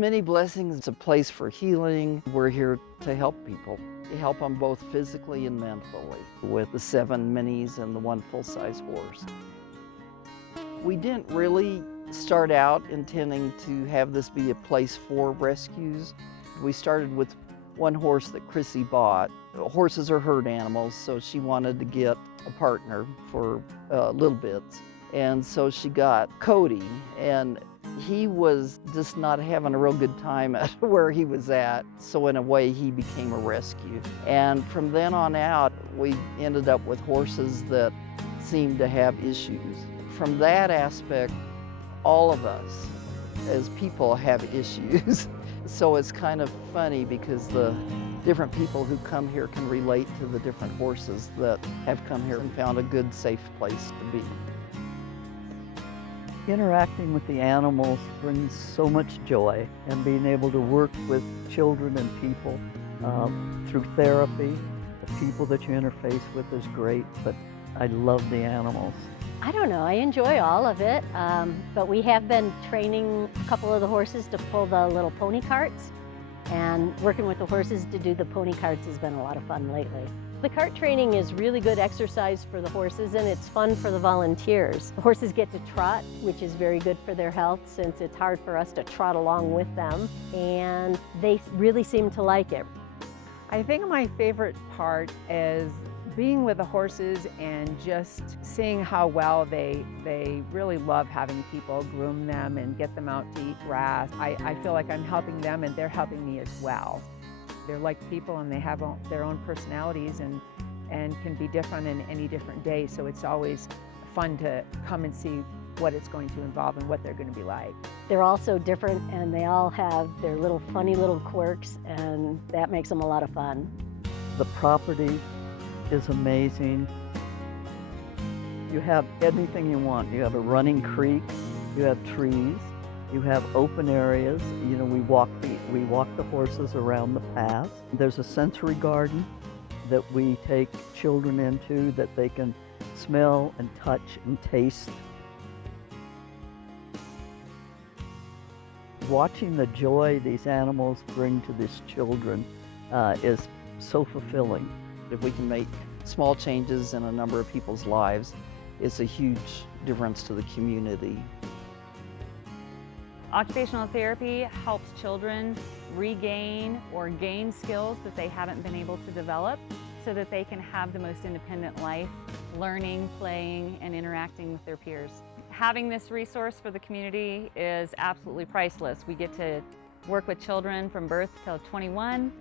many blessings. It's a place for healing. We're here to help people. We help them both physically and mentally with the 7 minis and the 1 full-size horse. We didn't really start out intending to have this be a place for rescues. We started with 1 horse that Chrissy bought. Horses are herd animals, so she wanted to get a partner for little bits. And so she got Cody, and he was just not having a real good time at where he was at. So in a way, he became a rescue. And from then on out, we ended up with horses that seemed to have issues. From that aspect, all of us as people have issues. So it's kind of funny because the different people who come here can relate to the different horses that have come here and found a good, safe place to be. Interacting with the animals brings so much joy, and being able to work with children and people through therapy, the people that you interface with is great, but I love the animals. I don't know, I enjoy all of it, but we have been training a couple of the horses to pull the little pony carts, and working with the horses to do the pony carts has been a lot of fun lately. The cart training is really good exercise for the horses, and it's fun for the volunteers. The horses get to trot, which is very good for their health since it's hard for us to trot along with them, and they really seem to like it. I think my favorite part is being with the horses and just seeing how well they really love having people groom them and get them out to eat grass. I feel like I'm helping them and they're helping me as well. They're like people and they have their own personalities and can be different in any different day. So it's always fun to come and see what it's going to involve and what they're going to be like. They're all so different and they all have their little funny little quirks, and that makes them a lot of fun. The property is amazing. You have anything you want. You have a running creek, you have trees, you have open areas. You know, we walk the horses around the paths. There's a sensory garden that we take children into that they can smell and touch and taste. Watching the joy these animals bring to these children is so fulfilling. If we can make small changes in a number of people's lives, it's a huge difference to the community. Occupational therapy helps children regain or gain skills that they haven't been able to develop so that they can have the most independent life, learning, playing, and interacting with their peers. Having this resource for the community is absolutely priceless. We get to work with children from birth till 21,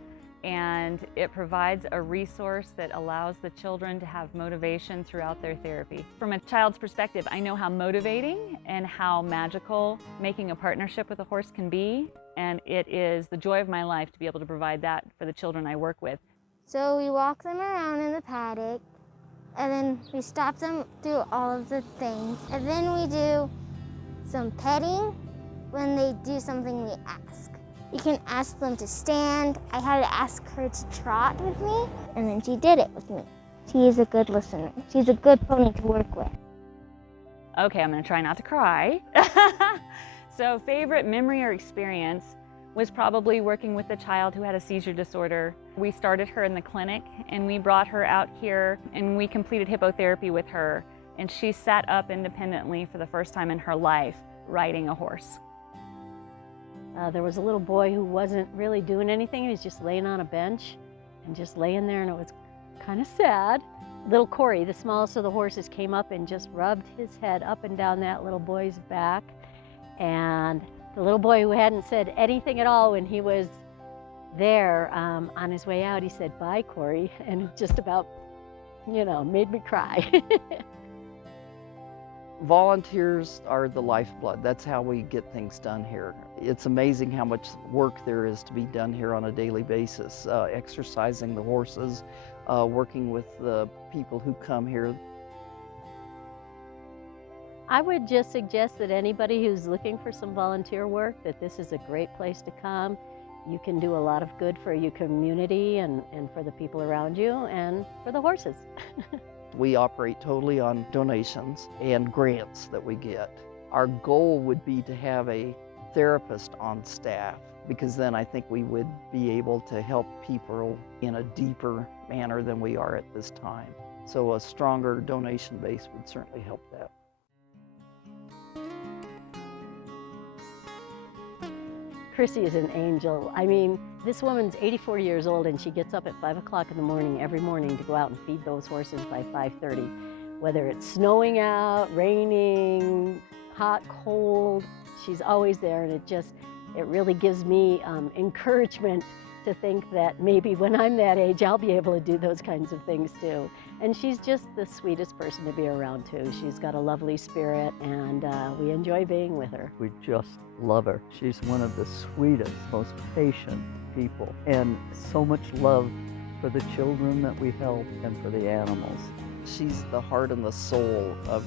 and it provides a resource that allows the children to have motivation throughout their therapy. From a child's perspective, I know how motivating and how magical making a partnership with a horse can be, and it is the joy of my life to be able to provide that for the children I work with. So we walk them around in the paddock, and then we stop them through all of the things, and then we do some petting when they do something we ask. You can ask them to stand. I had to ask her to trot with me, and then she did it with me. She is a good listener. She's a good pony to work with. Okay, I'm gonna try not to cry. So favorite memory or experience was probably working with a child who had a seizure disorder. We started her in the clinic and we brought her out here and we completed hippotherapy with her, and she sat up independently for the first time in her life riding a horse. There was a little boy who wasn't really doing anything. He was just laying on a bench and just laying there, and it was kind of sad. Little Corey, the smallest of the horses, came up and just rubbed his head up and down that little boy's back. And the little boy, who hadn't said anything at all when he was there, on his way out, he said, "Bye, Corey," and it just about, made me cry. Volunteers are the lifeblood. That's how we get things done here. It's amazing how much work there is to be done here on a daily basis, exercising the horses, working with the people who come here. I would just suggest that anybody who's looking for some volunteer work, that this is a great place to come. You can do a lot of good for your community and for the people around you and for the horses. We operate totally on donations and grants that we get. Our goal would be to have a therapist on staff, because then I think we would be able to help people in a deeper manner than we are at this time. So a stronger donation base would certainly help that. Chrissy is an angel. I mean, this woman's 84 years old and she gets up at 5 o'clock in the morning every morning to go out and feed those horses by 5:30. Whether it's snowing out, raining, hot, cold, she's always there, and it really gives me encouragement to think that maybe when I'm that age, I'll be able to do those kinds of things too. And she's just the sweetest person to be around too. She's got a lovely spirit, and we enjoy being with her. We just love her. She's one of the sweetest, most patient people, and so much love for the children that we help and for the animals. She's the heart and the soul of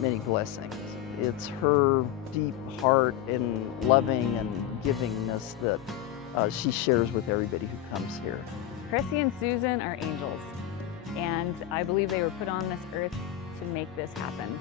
many blessings. It's her deep heart in loving and givingness that she shares with everybody who comes here. Chrissy and Susan are angels, and I believe they were put on this earth to make this happen.